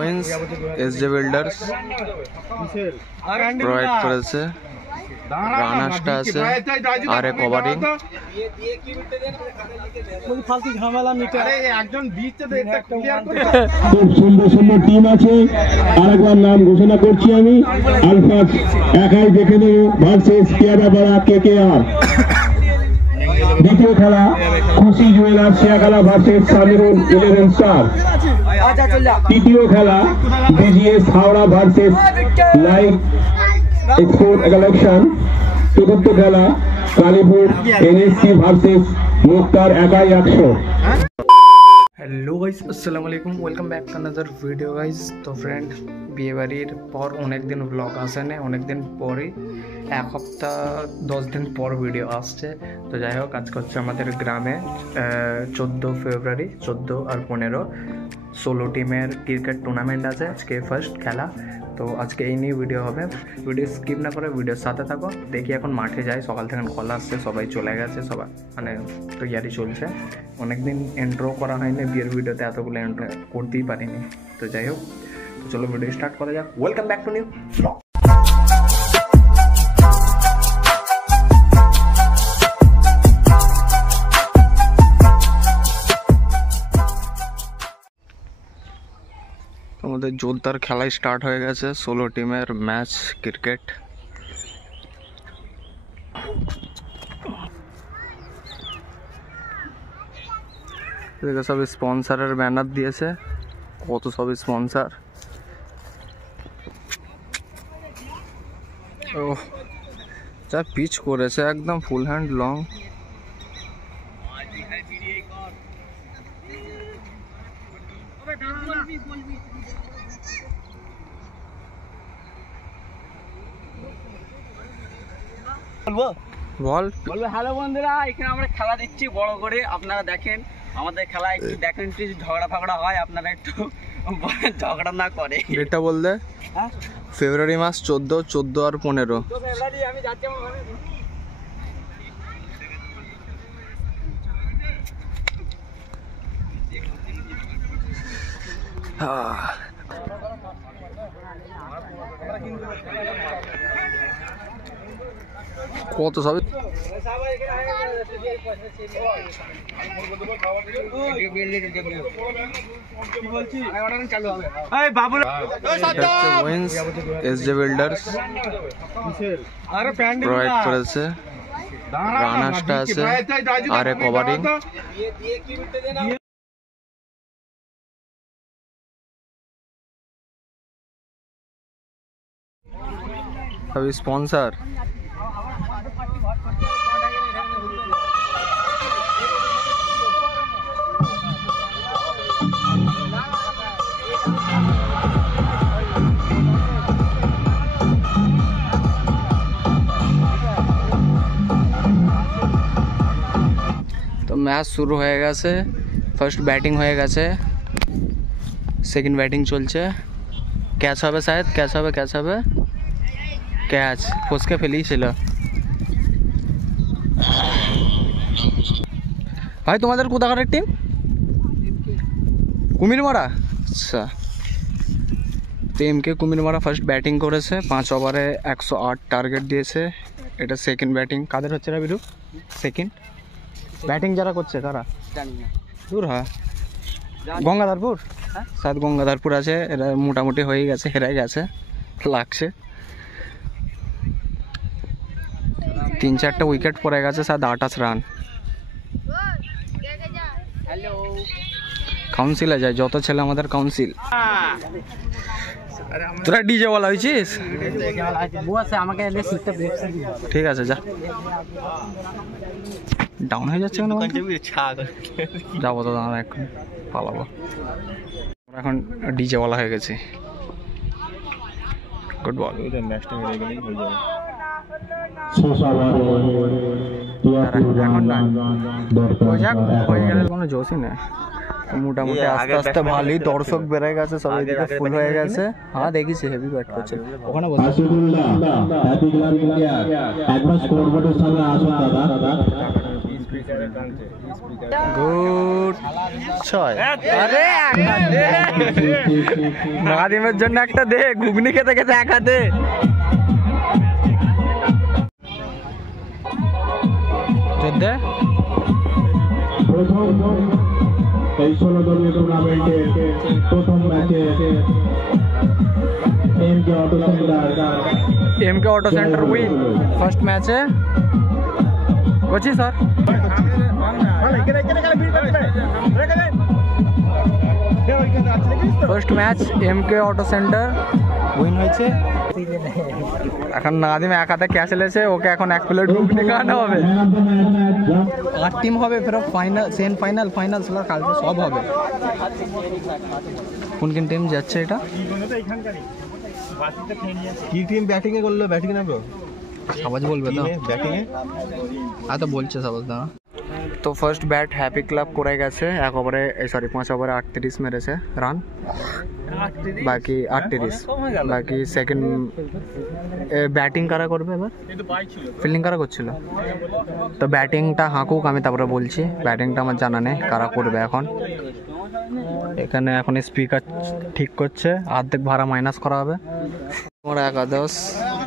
Wins SJ builders provide করেছে, রানার্সটা আছে, আর এ covering. খুব সুন্দর সুন্দর টিম আছে। আরেকবার নাম ঘোষণা করছি আমি, আলফাজ একাই দেখে নেব ভার্সেস কেয়ারাপাড়া KKR। দ্বিতীয় খেলা খুশি jewellers Shiakhala versus Samirul 11 star. তৃতীয় খেলা BGS Howrah versus live export collection. চতুর্থ খেলা কালীপুর NSC ভার্সেস মুক্তার একাই 100। হ্যালো গাইস, আসসালামু আলাইকুম, welcome back to another video guys. তো ফ্রেন্ড, বিয়ে বাড়ির পর অনেকদিন ব্লগ আসে না, অনেকদিন পরে 1 সপ্তাহ 10 দিন পর ভিডিও আসছে। তো যাই হোক, আজকে হচ্ছে আমাদের গ্রামে 14 ফেব্রুয়ারি, 14 আর 15 16 টিমের ক্রিকেট টুর্নামেন্ট আছে। আজকে ফার্স্ট খেলা। তো আজকে এই নিয়ে ভিডিও হবে, ভিডিও স্কিপ না করে ভিডিওর সাথে থাকো। দেখি এখন মাঠে যাই, সকাল থেকে কল আসছে, সবাই চলে গেছে, সবাই মানে তৈয়ারি চলছে। অনেকদিন এন্ট্রো করা হয়নি, বিয়ের ভিডিওতে এতগুলো এন্ট্রো করতেই পারিনি। তো যাই হোক, তো চলো ভিডিও স্টার্ট করা যাক। Welcome back to new blog. আমাদের জোরদার খেলাই স্টার্ট হয়ে গেছে, 16 টিমের ম্যাচ ক্রিকেট। এদিকে সব স্পন্সরের ব্যানার দিয়েছে, কত সব স্পন্সর। ও যা পিচ করেছে, একদম ফুল হ্যান্ড লং। বলবো হ্যালো বন্ধুরা, এখানে আমরা খেলা দিচ্ছি বড় করে, আপনারা দেখেন আমাদের খেলা। একটু দেখেন, একটু ঝগড়া ফাগড়া হয়, আপনারা একটু ঝগড়া না করে। এটা বললে ফেব্রুয়ারি মাস 14 আর 15। আমি যাচ্ছি আমার ঘরে। কত সব এসজে বিল্ডার্স প্রোভাইড করেছে, রানার্সটা আছে, আর এ কভারিং। সব স্পন্সর। তো ম্যাচ শুরু হয়ে গেছে, ফার্স্ট ব্যাটিং হয়ে গেছে, সেকেন্ড ব্যাটিং চলছে। ক্যাচ হবে শায়দ, ক্যাচ হবে, ক্যাচ ফসকে ফেলেছিল। ভাই তোমাদের কোথাকার টিম? কুমিরমারা। আচ্ছা, টিমকে কুমিরমারা ফার্স্ট ব্যাটিং করেছে, 5 ওভারে 108 টার্গেট দিয়েছে। এটা সেকেন্ড ব্যাটিং। কাদের হচ্ছে রে বিরু? সেকেন্ড ব্যাটিং যারা করছে কারা জানি না, দূর হয় গঙ্গাধরপুর, শায়দ গঙ্গাধরপুর আছে। এরা মোটামুটি হয়ে গেছে, হেরে গেছে লাগছে। 3-4টা উইকেট পড়ে গেছে, শায়দ 28 রান। কাউন্সিলে যায় যত ছেলে আমাদের কাউন্সিল। তোরা ডিজে ওয়ালা হয়েছিস? ঠিক আছে, যা। ডাউন হয়ে যাচ্ছে কেন? যাবো তো, দাঁড়া এখন পালাবো। এখন ডিজে ওয়ালা হয়ে গেছে। Good ball. এখন না হয়ে গেলে কোনো জোশই নেই। মোটামুটি আস্তে আস্তে ভালোই দর্শক বেড়ে গেছে, সবাই দিকে ফুল হয়ে গেছে। হ্যাঁ দেখিছি, হেভি ব্যাট করছে ওখানে। গুড 6 আরে নাদিমের জন্য একটা দে, ঘুগনি খেতে খেতে একা দে। দে এই 16 দলীয় টুর্নামেন্টের প্রথম ম্যাচে এমকে অটো সেন্টার উইন ফার্স্ট ম্যাচে কোচি স্যার ফার্স্ট ম্যাচ এমকে অটো সেন্টার উইন হয়েছে। এখন নাদিম এক হাতে ক্যাশ লেছে, ওকে এখন 1 প্লেট ঘুগনি খাওয়ানো হবে। 8 টিম হবে, ফের ফাইনাল সেমি ফাইনাল ফাইনাল কালকে সব হবে। কোন কোন টিম যাচ্ছে এটা? কি টিম ব্যাটিং এ করলো? ব্যাটিং না ব্রো, সবাজ বলবে তো ব্যাটিং এ তো বলছে সবাজ না। তো ফার্স্ট ব্যাট হ্যাপি ক্লাব করে গেছে, 1 ওভারে 5 ওভারে 38 মেরেছে রান, বাকি 38। বাকি সেকেন্ড ব্যাটিং কারা করবে এবার? ফিল্ডিং কারা করছিল? তো ব্যাটিংটা হাঁকুক, আমি তারপরে বলছি। ব্যাটিংটা আমার জানা নেই কারা করবে এখন। এখানে এখন স্পিকার ঠিক করছে, অর্ধেক ভাড়া মাইনাস করা হবে। আমার একাদশ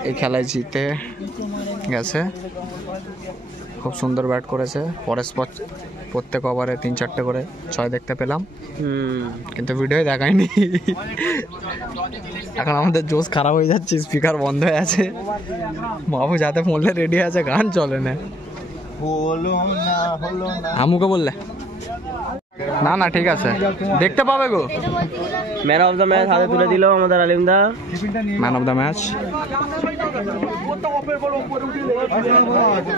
এই খেলায় জিতে গেছে, খুব সুন্দর ব্যাট করেছে। পরস্পর প্রত্যেক ওভারে 3-4টে করে 6 দেখতে পেলাম, কিন্তু ভিডিও দেখায়নি। এখন আমাদের জোশ খারাপ হয়ে যাচ্ছে, স্পিকার বন্ধ হয়ে আছে, বাবু যাতে বললে রেডি আছে, গান চলে না। আমুকে বললে না না ঠিক আছে, দেখতে পাবে গো। ম্যান অফ দ্য ম্যাচ হাতে তুলে দিল আমাদের আলিমদা, ম্যান অফ দ্য ম্যাচ।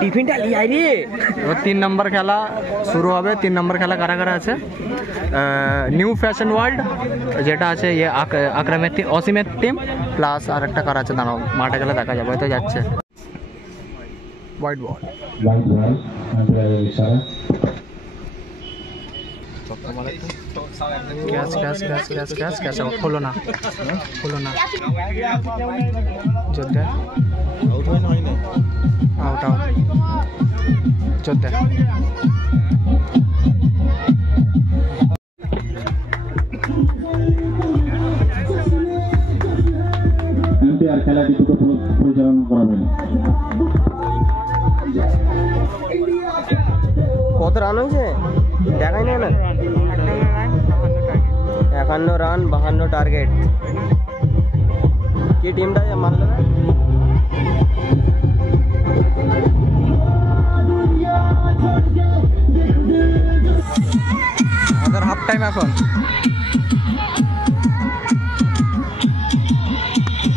টিফিনটা লিয়াই রে। এবার 3 নম্বর খেলা শুরু হবে। 3 নম্বর খেলা কারা কারা আছে? নিউ ফ্যাশন ওয়ার্ল্ড যেটা আছে, ইয়ে আকরামের টিম, অসীমের টিম, প্লাস আর একটা কারা আছে, দাঁড়াও মাঠে গেলে দেখা যাবে, হয়তো যাচ্ছে। White ball catch catch catch catch catch catch out হলো না, হলো না। যোদ্ধা আউট হয় না, আউট আউট যোদ্ধা। এমপিআর খেলাটি পরিচালনা করাবেন। কত রান হয়েছে দেখাই না না? 51 রান 52 টার্গেট। কি টিমটা মারলো না? আমাদের হাফ টাইম এখন,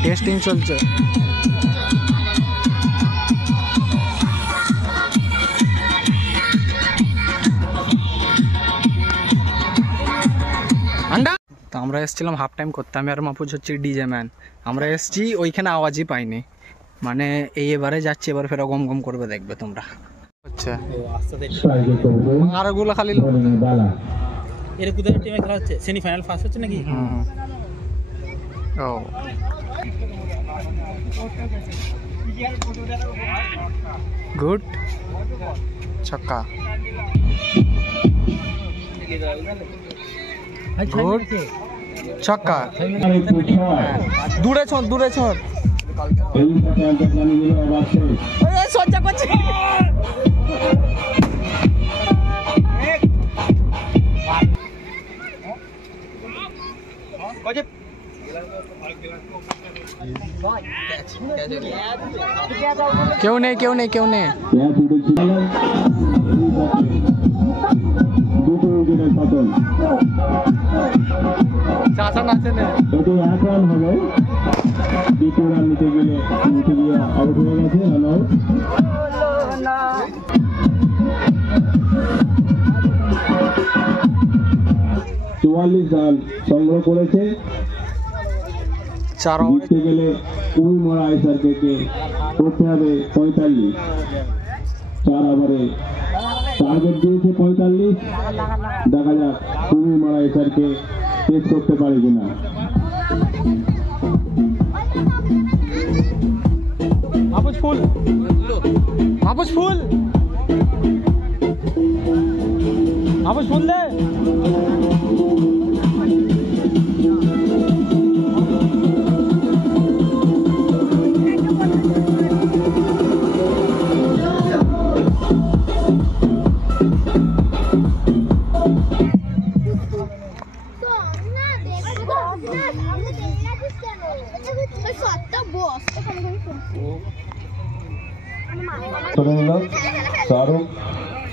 টেস্টিং চলছে। তো আমরা এসেছিলাম হাফ টাইম করতে, আমি আর মাপুজ হচ্ছে ডিজে ম্যান। আমরা এসেছি, ওইখানে আওয়াজই পাইনি, মানে এবারে যাচ্ছি, এবার ফের গম গম করবে, দেখবে তোমরা। আচ্ছা আর ওগুলো খালি এর কোথায় টিমে খেলা হচ্ছে? সেমিফাইনাল ফার্স্ট হচ্ছে নাকি? ও গুড ছক্কা, গুড ছক্কা, দূরে ছোঁড় দূরে ছোঁড়, সজ্জা করছে। কেউ নেই কেউ নেই কেউ নেই। চাষা নাচে না, এটি 1 রান হবে। দ্বিতীয় রান নিতে গিয়ে আউট হয়ে গেছে, রান আউট। 44 রান সংগ্রহ করেছে। 4 ওভারে জিততে গেলে কুমি মোড়া আইসারকে করতে হবে 45। 4 ওভারে টার্গেট দিয়েছে 45। দেখা যাক কুমি মোড়া আইসারকে শেষ করতে পারে কিনা। মাপুজ ফুল, মাপুজ ফুল। আবার শুনলে শাহরুখ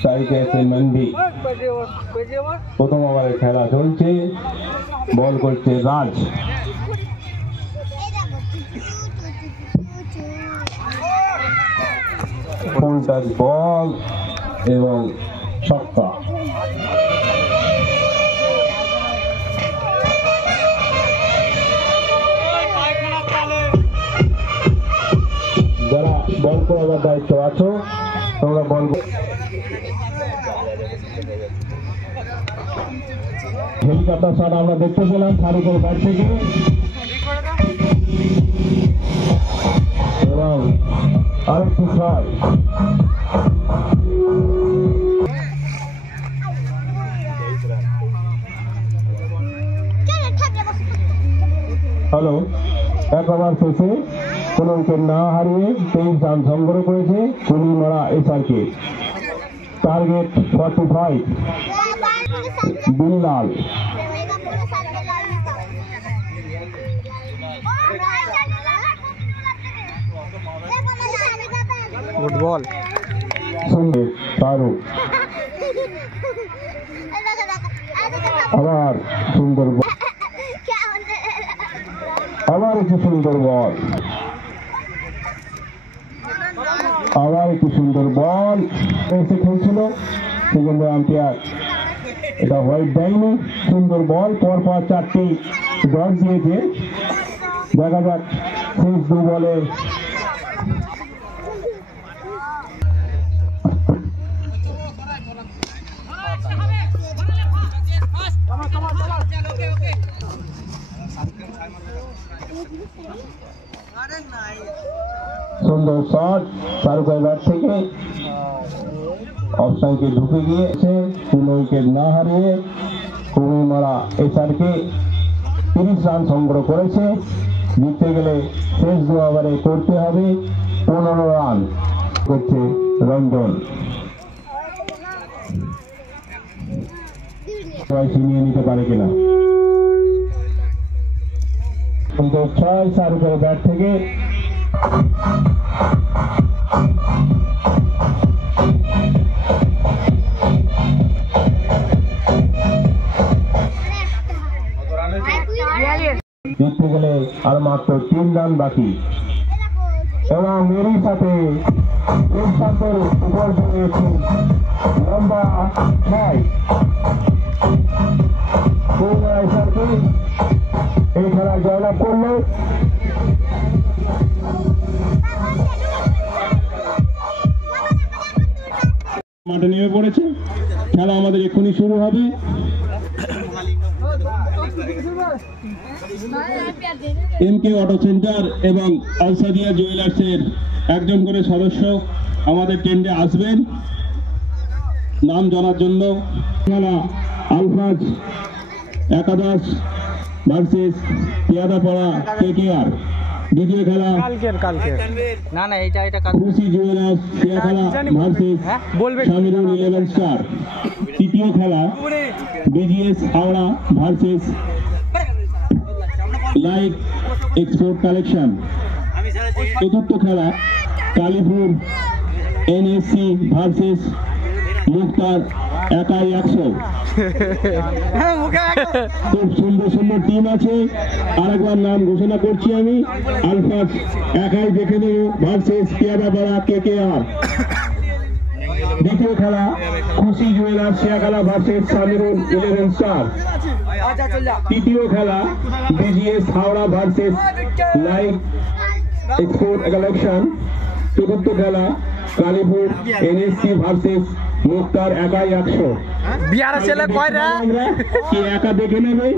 সাইকেছে নন্দী প্রথম ওভারে খেলা চলছে বল করছে রাজ ফুল টাচ বল এবং ছক্কা যারা বল করার দায়িত্ব আছো তোমরা বল হেলিকপ্টার শট আমরা দেখতে পেলাম শাহরুখের ব্যাট থেকে এবং আরেকটু ট্রাই হ্যালো এক ওভার শেষে কোন উইকেট না হারিয়ে 23 রান সংগ্রহ করেছে কুমিমারা SRK target 45 Billal good ball সঙ্গে শাহরুখ আবার সুন্দর বল আবার একটু সুন্দর বল আবার একটু সুন্দর বল এসে খেলছিল সেজন্য আম্পায়ার এটা হোয়াইট দেয়নি সুন্দর বল পরপর 4টি ডট দিয়েছে দেখা যাক শেষ 2 বলে সুন্দর শট শাহরুখের ব্যাট থেকে অফসাইডে ঢুকে গিয়েছে কোন উইকেট না হারিয়ে কুমিমারা এসআরকে 30 রান সংগ্রহ করেছে জিততে গেলে শেষ 2 ওভারে করতে হবে 15 রান করছে রঞ্জন ছিনিয়ে নিতে পারে কিনা সুন্দর 6 শাহরুখের ব্যাট থেকে জিততে গেলে আর মাত্র 3 রান বাকি এবং মেরির সাথে উপর দিয়েছে লম্বা 6 এই খেলা জয়লাভ করলো মাঠে নেমে পড়েছে খেলা আমাদের এক্ষুনি শুরু হবে এমকে অটো সেন্টার এবং আলসাদিয়া জুয়েলার্সের একজন করে সদস্য আমাদের টেন্ডে আসবেন নাম জানার জন্য খেলা আলফাজ একাদশ ভার্সেস পেয়াদাপাড়া কেকেআর দ্বিতীয় খেলা না না এটা খুশি জুয়েলার্স খেলা ভার্সেস শামিরুল 11 স্টার তৃতীয় খেলা BGS Howrah versus like export collection চতুর্থ খেলা কালীপুর এনএসসি ভার্সেস মুক্তার একাই 100 খুব সুন্দর সুন্দর টিম আছে আরেকবার নাম ঘোষণা করছি আমি আলফাজ একাই দেখে নেব ভার্সেস পেয়াদাপাড়া কেকেআর দ্বিতীয় খেলা খুশি জুয়েলার্স শেয়াখালা ভার্সেস শামিরুল 11 স্টার তৃতীয় খেলা BGS Howrah versus like export collection চতুর্থ খেলা কালীপুর এনএসসি ভার্সেস মুক্তার একাই 100 বিয়ার ছেলে কয়রা কে একা দেখে নেবে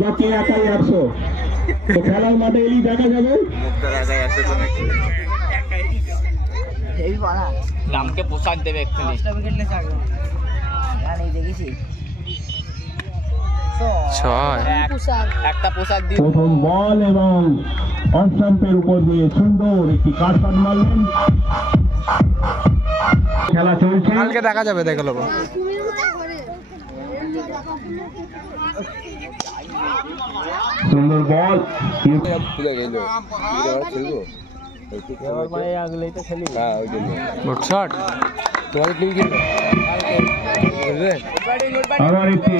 বা কে একাই 100 তো খেলার মাঠে এলি দেখা যাবে রামকে পোশাক দেবে একটু দেখেছি একটা পোশাক দিয়ে প্রথম বল এবং অফ স্টাম্পের উপর দিয়ে সুন্দর একটি কাট শট মারলেন। খেলা চলছে, কালকে দেখা যাবে, দেখে নেবো। সুন্দর বল, গুড শট। আবার একটি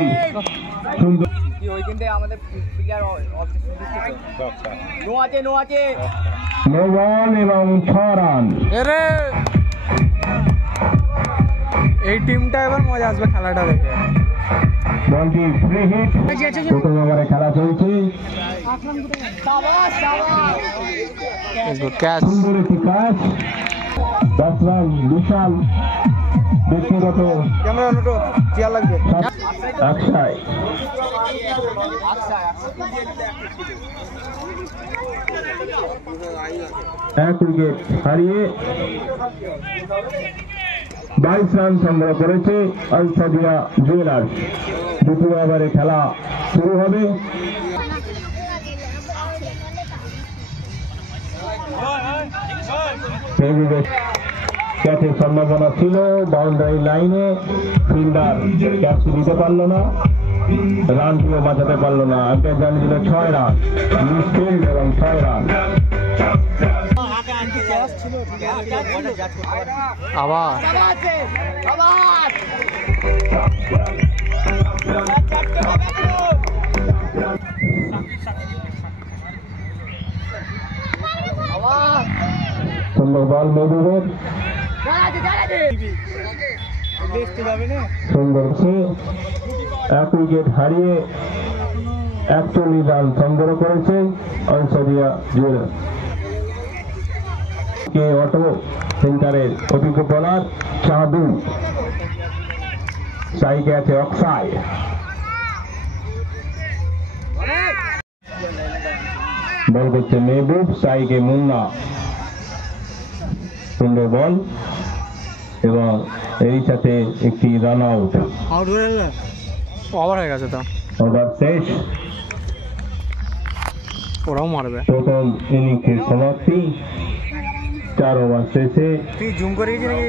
সুন্দর আমাদের প্লেয়ার নো আছে নো বল এবং 6 রান। এরে এই টিমটা এবার মজা আসবে খেলাটা দেখে। বলটি ফ্রি হিট। প্রথম ওভারে খেলা চলছে, ক্যাচ। সুন্দর একটি ক্যাচ, 10 রান। বিশাল ব্যক্তিগত আকশায় এক উইকেট হারিয়ে 22 রান সংগ্রহ করেছে আল সাদিয়া জুয়েলার্স। দ্বিতীয় ওভারে খেলা শুরু হবে। ক্যাচের সম্ভাবনা ছিল, বাউন্ডারি লাইনে ফিল্ডার ক্যাচ দিতে পারলো না, রানটিও বাঁচাতে পারলো না। আগে জানিয়েছিল 6 রান, মিসফিল্ড এবং 6 রান। আবার সুন্দর বল মেহবুবের, সুন্দর এক উইকেট হারিয়ে 41 রান সংগ্রহ করেছে আল সাদিয়া জুয়েলার্স। কে অটো সেন্টারের অভিজ্ঞ বোলার শাহাদুল, সাইকে আছে অক্সাই। বল করছে মেহবুব, সাইকে মুন্না। সুন্দর বল এবং এর সাথে একটি রান আউট। ওভার হয়ে গেছে তো, ওভার শেষ, ওরাও মারবে। প্রথম ইনিংসের সমাপ্তি। 4 ওভার শেষে তুই জুম করে গেছি নাকি?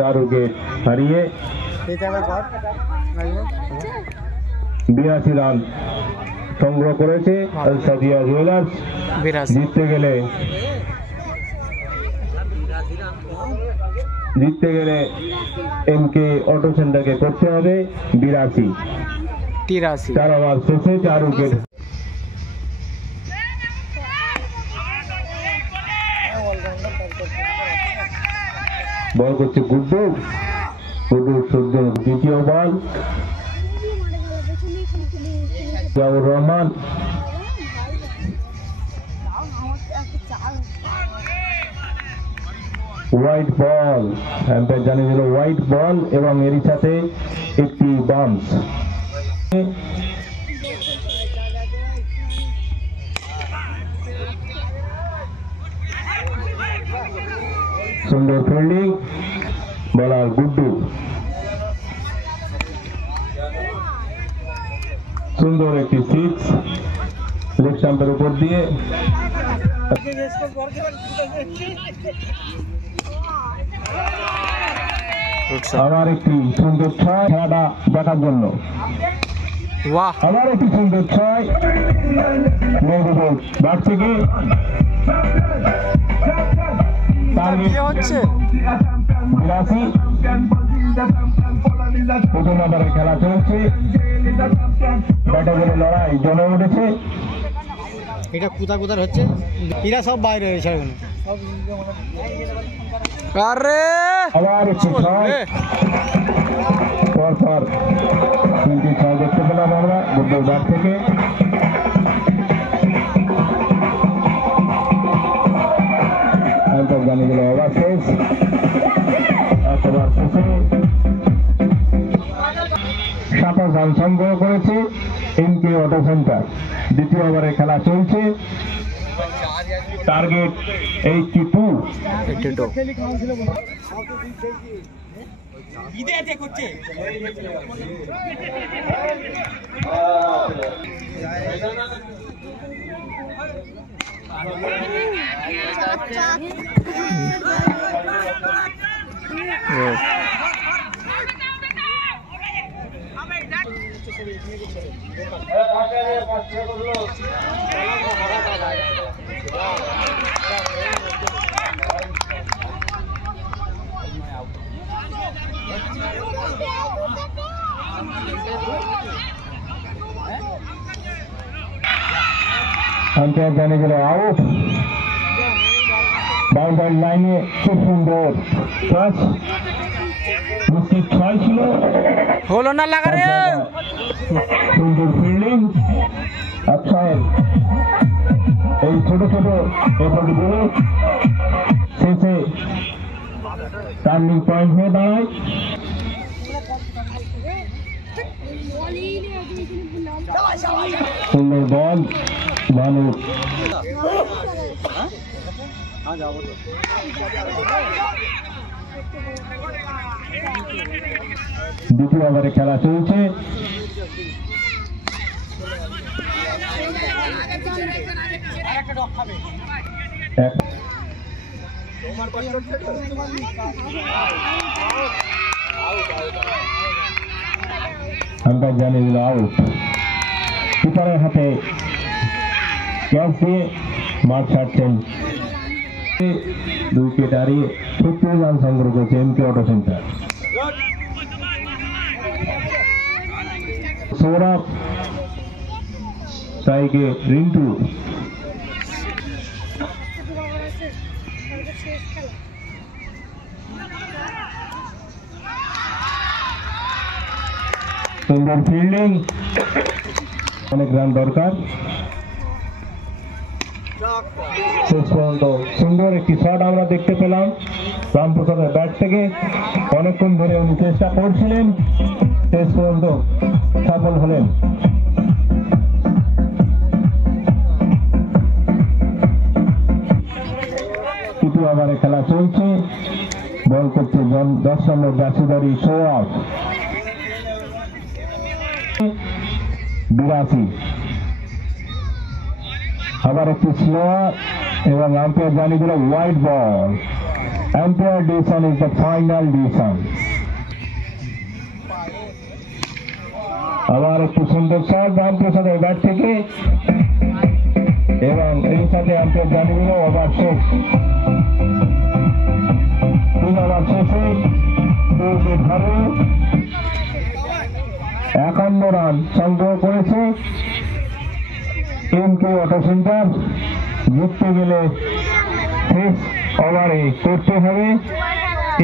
4 উইকেট হারিয়ে 82 রান সংগ্রহ করেছে আল সাদিয়া জুয়েলার্স। জিততে গেলে এমকে অটো সেন্টারকে করতে হবে 82। 4 ওভার শেষে 4 উইকেট। বল করছে গুড্ডু, গুড্ডুর দ্বিতীয় বল। Ziaur Rahman, white ball, empire জানিয়েছিল হোয়াইট বল এবং এর সাথে একটি বাউন্স। সুন্দর ফিল্ডিং, বলার গুড্ডু। সুন্দর একটি 6 লেগ স্টাম্পের উপর দিয়ে। আবার একটি সুন্দর 6 খেলাটা দেখার জন্য। আবার একটি সুন্দর 6 মেহবুবের ব্যাট থেকে। হচ্ছে 82। প্রথম ওভারে খেলা চলছে, ব্যাটে বলে লড়াই জমে উঠেছে। এটা কোথার হচ্ছে, এরা সব বাইরে হয়েছে। আবার একটি 6, পরপর 3টি 6 দেখতে পেলাম আমরা গুড্ডুর ব্যাট থেকে। জানিয়ে দিল ওভার শেষ। 1 ওভার শেষে 27 রান সংগ্রহ করেছে এমকে অটো সেন্টার। দ্বিতীয় ওভারে খেলা চলছে, টার্গেট 82। আম্পায়ার জানে গেল আউট। বাউন্ডারি লাইনে খুব সুন্দর টাচ, মুশকিল 6 ছিল, হলো না লাগা রে। সুন্দর ফিল্ডিং। আচ্ছা এই ছোট ছোট এফোর্টগুলো শেষে টার্নিং পয়েন্ট হয়ে দাঁড়ায়। সুন্দর বল ভালো। দ্বিতীয় ওভারে খেলা চলছে। আম্পায়ার জানিয়ে দিল আউট। কিপারের হাতে ক্যাচ দিয়ে মাঠ ছাড়ছেন। 2 উইকেট হারিয়ে 70 রান সংগ্রহ করেছে এমকে অটো সেন্টার। সৌরভ সাইকে রিন্টু সুন্দর ফিল্ডিং, অনেক রান দরকার। শেষ পর্যন্ত সুন্দর একটি শট আমরা দেখতে পেলাম রামপ্রসাদের ব্যাট থেকে। অনেকক্ষণ ধরে উনি চেষ্টা করছিলেন, শেষ পর্যন্ত সফল হলেন। তৃতীয় ওভারে খেলা চলছে। বল করছে 10 নম্বর জার্সিধারী সৌরভ। 82। আবার একটি স্লোয়ার এবং আম্পায়ার জানিয়ে দিল white ball. Umpire decision is the final decision. আবার একটি সুন্দর শট রামপ্রসাদের ব্যাট থেকে এবং এই সাথে আম্পায়ার জানিয়ে দিল ওভার শেষ। 3 ওভার শেষে 2 উইকেট হারিয়ে 51 রান সংগ্রহ করেছে এমকে অটো সেন্টার। জিততে গেলে শেষ ওভারে করতে হবে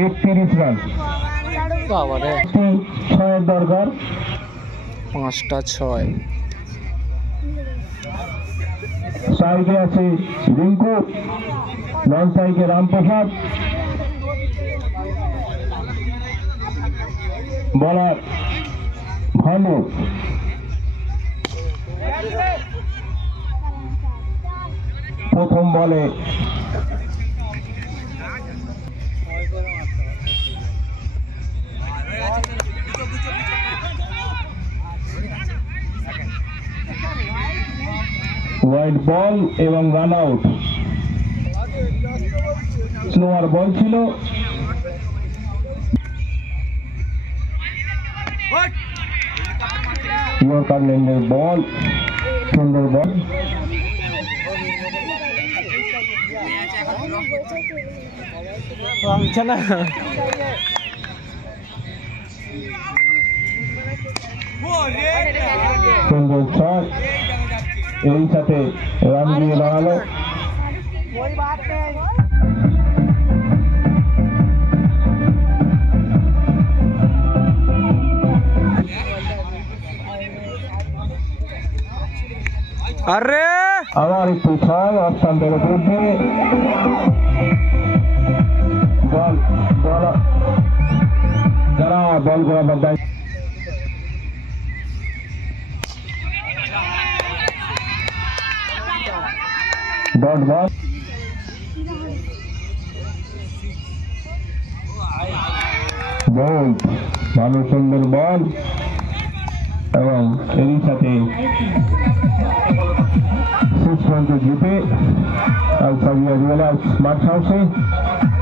31 রান। 6 দরকার, 5টা 6। সাইকে আছে রিঙ্কু, নন সাইকে রামপ্রসাদ। বলার ভালো। প্রথম বলে হোয়াইট বল এবং রান আউট। স্লোয়ার বল ছিল। ইয়র্কার লেনের বল, সুন্দর বল। সুন্দর শট, এই সাথে রান দিয়ে দাঁড়ালো। আরে আবার একটু ছয় অবস্থান থেকে তুলছে। বল বল যারা বল করাবার দায়িত্ব। Dot ball. বল ভালো সুন্দর বল এবং এরই সাথে শেষ পর্যন্ত জিতে আল সাদিয়া জুয়েলার্স মাঠ হাউসে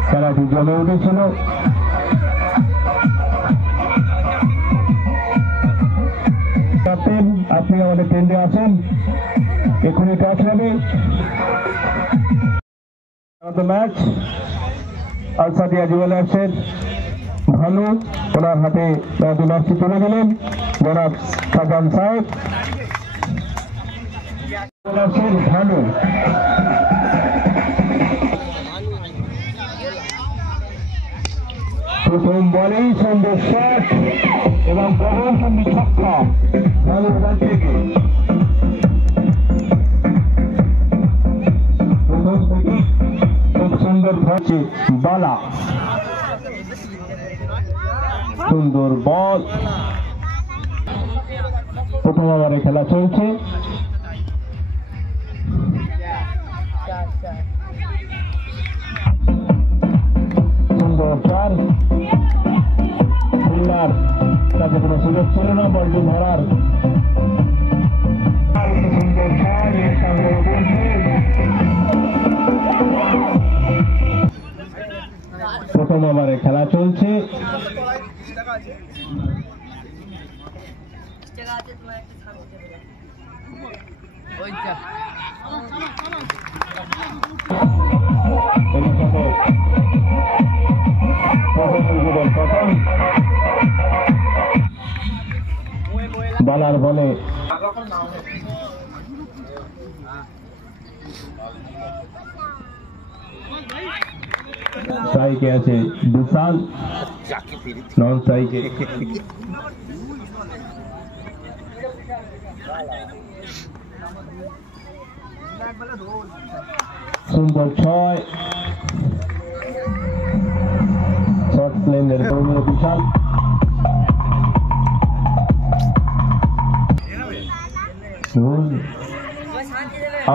খেলাটি জমে উঠেছিল। ক্যাপ্টেন, আপনি আমাদের কেন্দ্রে আছেন, এখনই টস হবে। ম্যাচ আল সাদিয়া জুয়েলার্সের ভানু ওনার হাতে ম্যাচটি তুলে দিলেন জনাব সাজান সাহেব। ভানু প্রথম বলেই সুন্দর শট এবং বহু সুন্দর ছক্কা ভানুর ব্যাট থেকে। প্রথম থেকে খুব সুন্দর হচ্ছে বালা, সুন্দর বল। প্রথম ওভারে খেলা চলছে। সুন্দর চার, ফিল্ডার তাতে কোনো সুযোগ ছিল না বলটি ধরার। সুন্দর চার, এর সঙ্গে প্রথম ওভারে খেলা চলছে। বালার বলে স্ট্রাইকে আছে বিশাল, নন স্ট্রাইকে সুন্দর ছয়, শর্ট প্লেনের বিশাল।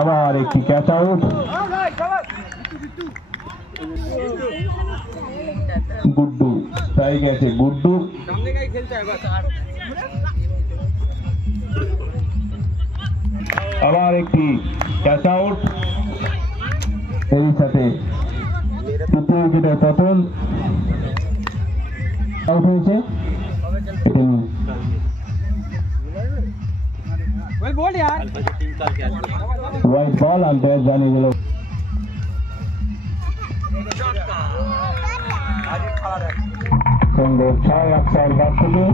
আবার একটি ক্যাচ আউট। গুড্ডু স্ট্রাইক আছে, গুড্ডু আবার একটি ক্যাচ আউট। এর সাথে তৃতীয় উইকেটে পতন আউট হয়েছে। হোয়াইট বল আম্পায়ার জানিয়ে দিল। সুন্দর ছয় আফসার ব্যাট থেকে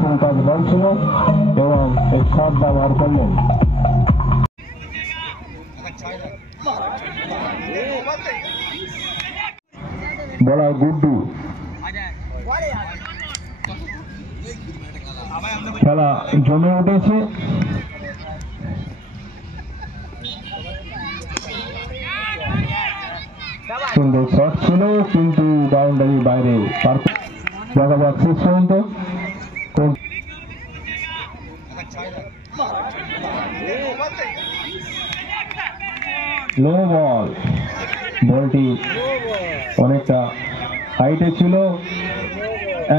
সুলতান বল ছিল এবং এক শট ব্যবহার করলেন। বলার গুড্ডু, খেলা জমে উঠেছে। সুন্দর শট ছিল কিন্তু বাউন্ডারির বাইরে। দেখা যাক শেষ পর্যন্ত। লো বল, বলটি অনেকটা হাইটে ছিল।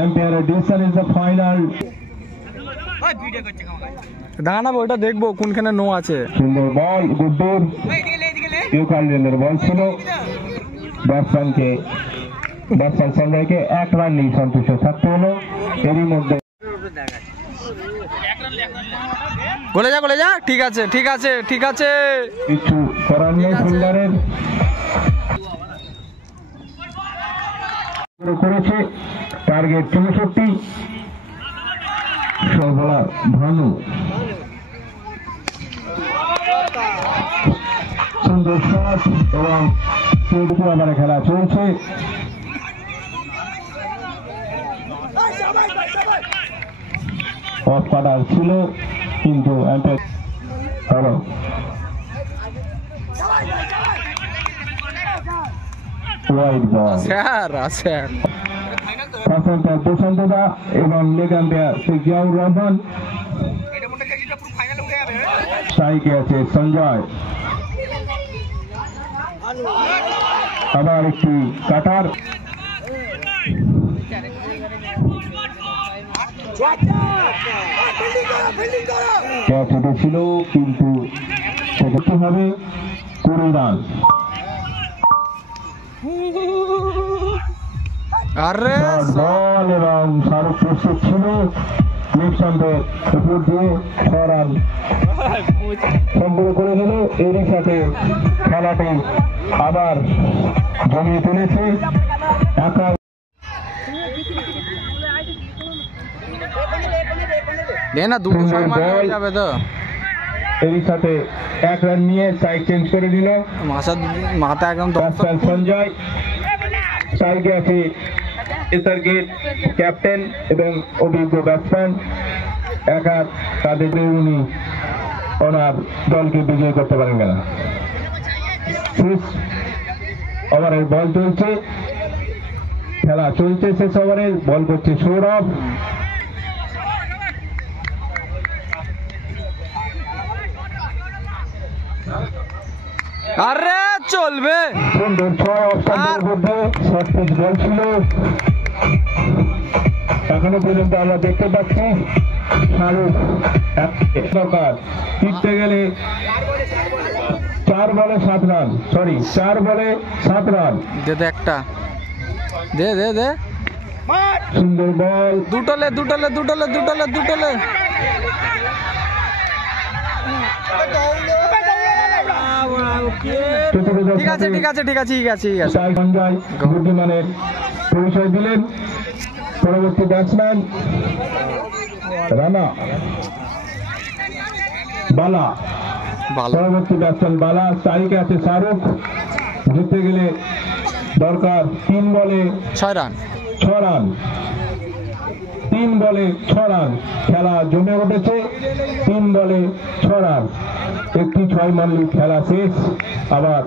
এম্পায়ারের ডিসিশন ইজ দ্য ফাইনাল। দাঁড়াবো, ওটা দেখবো কোনখানে নো আছে। সুন্দর বল গুড্ডুর, ইউকালিনের বল ছিল। ব্যাটসম্যান সঞ্জয়কে 1 রান নিয়ে সন্তুষ্ট থাকতে হলো। এরই মধ্যে গোলে যা, ঠিক আছে ঠিক আছে ঠিক আছে, কিছু করার নেই। ফিল্ডারের করেছে টার্গেট 64। সবলা ভানু, সুন্দর শট এবং চৌদ্দ ওভারে খেলা চলছে। অফ কাটার ছিল কিন্তু হ্যালো হোয়াইট বল। প্রশান্ত দা এবং লেগ আম্পায়ার শেখ জিয়াউর রহমান। স্ট্রাইকে আছে সঞ্জয়। আবার একটি কাটার ক্যাচ উঠেছিল কিন্তু সেক্ষেত্রে হবে 20 রান। আরে বল এবং শাহরুখ প্রস্তুত ছিল নিঃসন্দেহ উপর দিয়ে 6 রান সংগ্রহ করে গেল। এরই সাথে খেলাটি আবার জমিয়ে তুলেছে। না দুটো শট মারলে হয়ে যাবে তো। এরই সাথে 1 রান নিয়ে সাইড চেঞ্জ করে দিল মাথা একদম ব্যাটসম্যান সঞ্জয়। সাইডে আছে এসারগেট ক্যাপ্টেন এবং অভিজ্ঞ ব্যাটসম্যান। একা তাদের উনি ওনার দলকে বিজয় করতে পারেন না। শেষ ওভারের বল চলছে, খেলা চলছে। শেষ ওভারের বল করছে সৌরভ। আরে চলবে সুন্দর 6 অফসাইডের মধ্যে শর্ট পিচ বল ছিল। এখনো পর্যন্ত আমরা দেখতে পাচ্ছি শাহরুখ দরকার জিততে গেলে 4 বলে 7 রান, সরি 4 বলে 7 রান। দে দে একটা দে দে দে সুন্দর বল, দুটোলে দুটোলে দুটোলে দুটোলে দুটোলে। ঠিক আছে ঠিক আছে ঠিক আছে ঠিক আছে ঠিক আছে। সঞ্জয় বুদ্ধিমানের পরিচয় দিলেন। পরবর্তী ব্যাটসম্যান রানা বালা। পরবর্তী ব্যাটসম্যান বালা। তারিখে আছে শাহরুখ। জিততে গেলে দরকার 3 বলে 6 রান। 6 রান, 3 বলে 6 রান। খেলা জমে উঠেছে। 3 বলে 6 রান, একটি 6 মারলে খেলা শেষ। আবার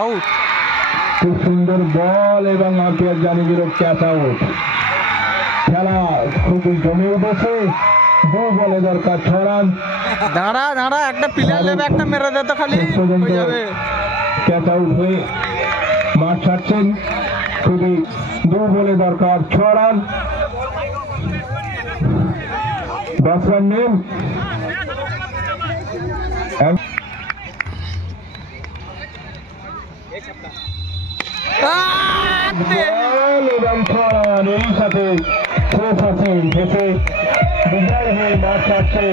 আউট। খুব সুন্দর বল এবং আম্পায়ার জানিয়ে দিল ক্যাচ আউট। খেলা খুবই জমে উঠেছে। 2 বলে দরকার 6 রান। দাঁড়া দাঁড়া একটা প্লেয়ার নেবে, একটা মেরে দে তো খালি হয়ে যাবে। ক্যাচ আউট হয়ে মাঠ ছাড়ছেন। খুবই 2 বলে দরকার 6 রান। 10 রান নেন এবং 6 রান। এই সাথে শেষ আছে হেসে বিজয় হয়ে মাঠ ছাড়ছে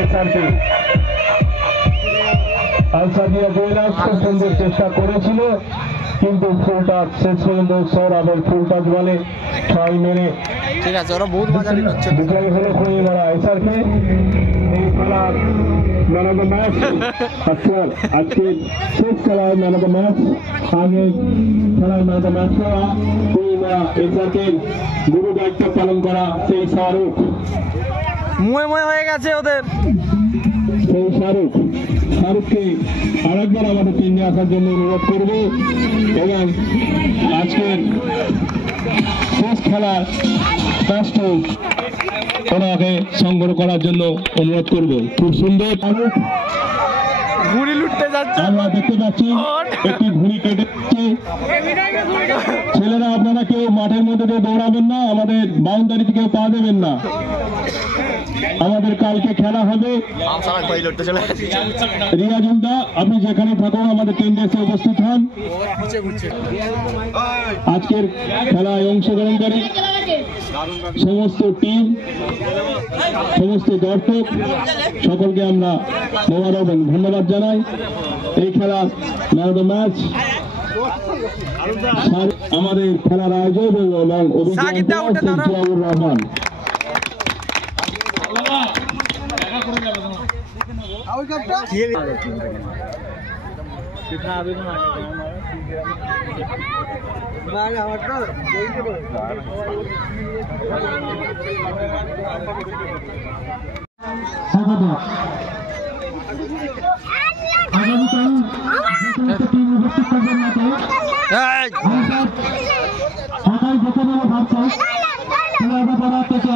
এসআরপি। আলসাদিয়া জয়নাথ খুব সুন্দর চেষ্টা করেছিল কিন্তু ফুল টাচ শেষ পর্যন্ত সৌরভের ফুল টাচ বলে 6 মেরে ঠিক আছে। ওরা বহুত মজা নিচ্ছে। বিজয় হলো খুঁড়িমারা এসআরপি। এই খেলার ম্যান অফ দ্য ম্যাচ আজকে শেষ খেলায় ম্যান অফ দ্য ম্যাচ। আগে খেলায় ম্যান অফ দ্য ম্যাচ হওয়া খুঁড়িমারা এসআরপির গুরু দায়িত্ব পালন করা সেই শাহরুখ। মুয়ে মুয়ে হয়ে গেছে ওদের। সেই শাহরুখকে আরেকবার আমাদের টিমে আসার জন্য অনুরোধ করব এবং আজকের শেষ খেলার ফার্স্ট ওনাকে সংগ্রহ করার জন্য অনুরোধ করব। খুব সুন্দর শাহরুখ ঘুড়ি লুটতে যাচ্ছে। আমরা দেখতে পাচ্ছি একটি ঘুড়ি কেটেছে। ছেলেরা আপনারা কেউ মাঠের মধ্যে দিয়ে দৌড়াবেন না, আমাদের বাউন্ডারিতে কেউ পা দেবেন না। আমাদের কালকে খেলা হবে। রিয়াজুলদা আপনি যেখানে থাকুন আমাদের কেন্দ্রে এসে উপস্থিত হন। আজকের খেলায় অংশগ্রহণকারী সমস্ত টিম, সমস্ত দর্শক সকলকে আমরা ধন্যবাদ জানাই। এই খেলা ম্যান অফ দ্য ম্যাচ আমাদের খেলার আয়োজক এবং অভিজ্ঞতা রহমান। আগামীকাল উপস্থিত থাকবেন মাঠে। সকাল যেতে বলে ভাবছে থেকে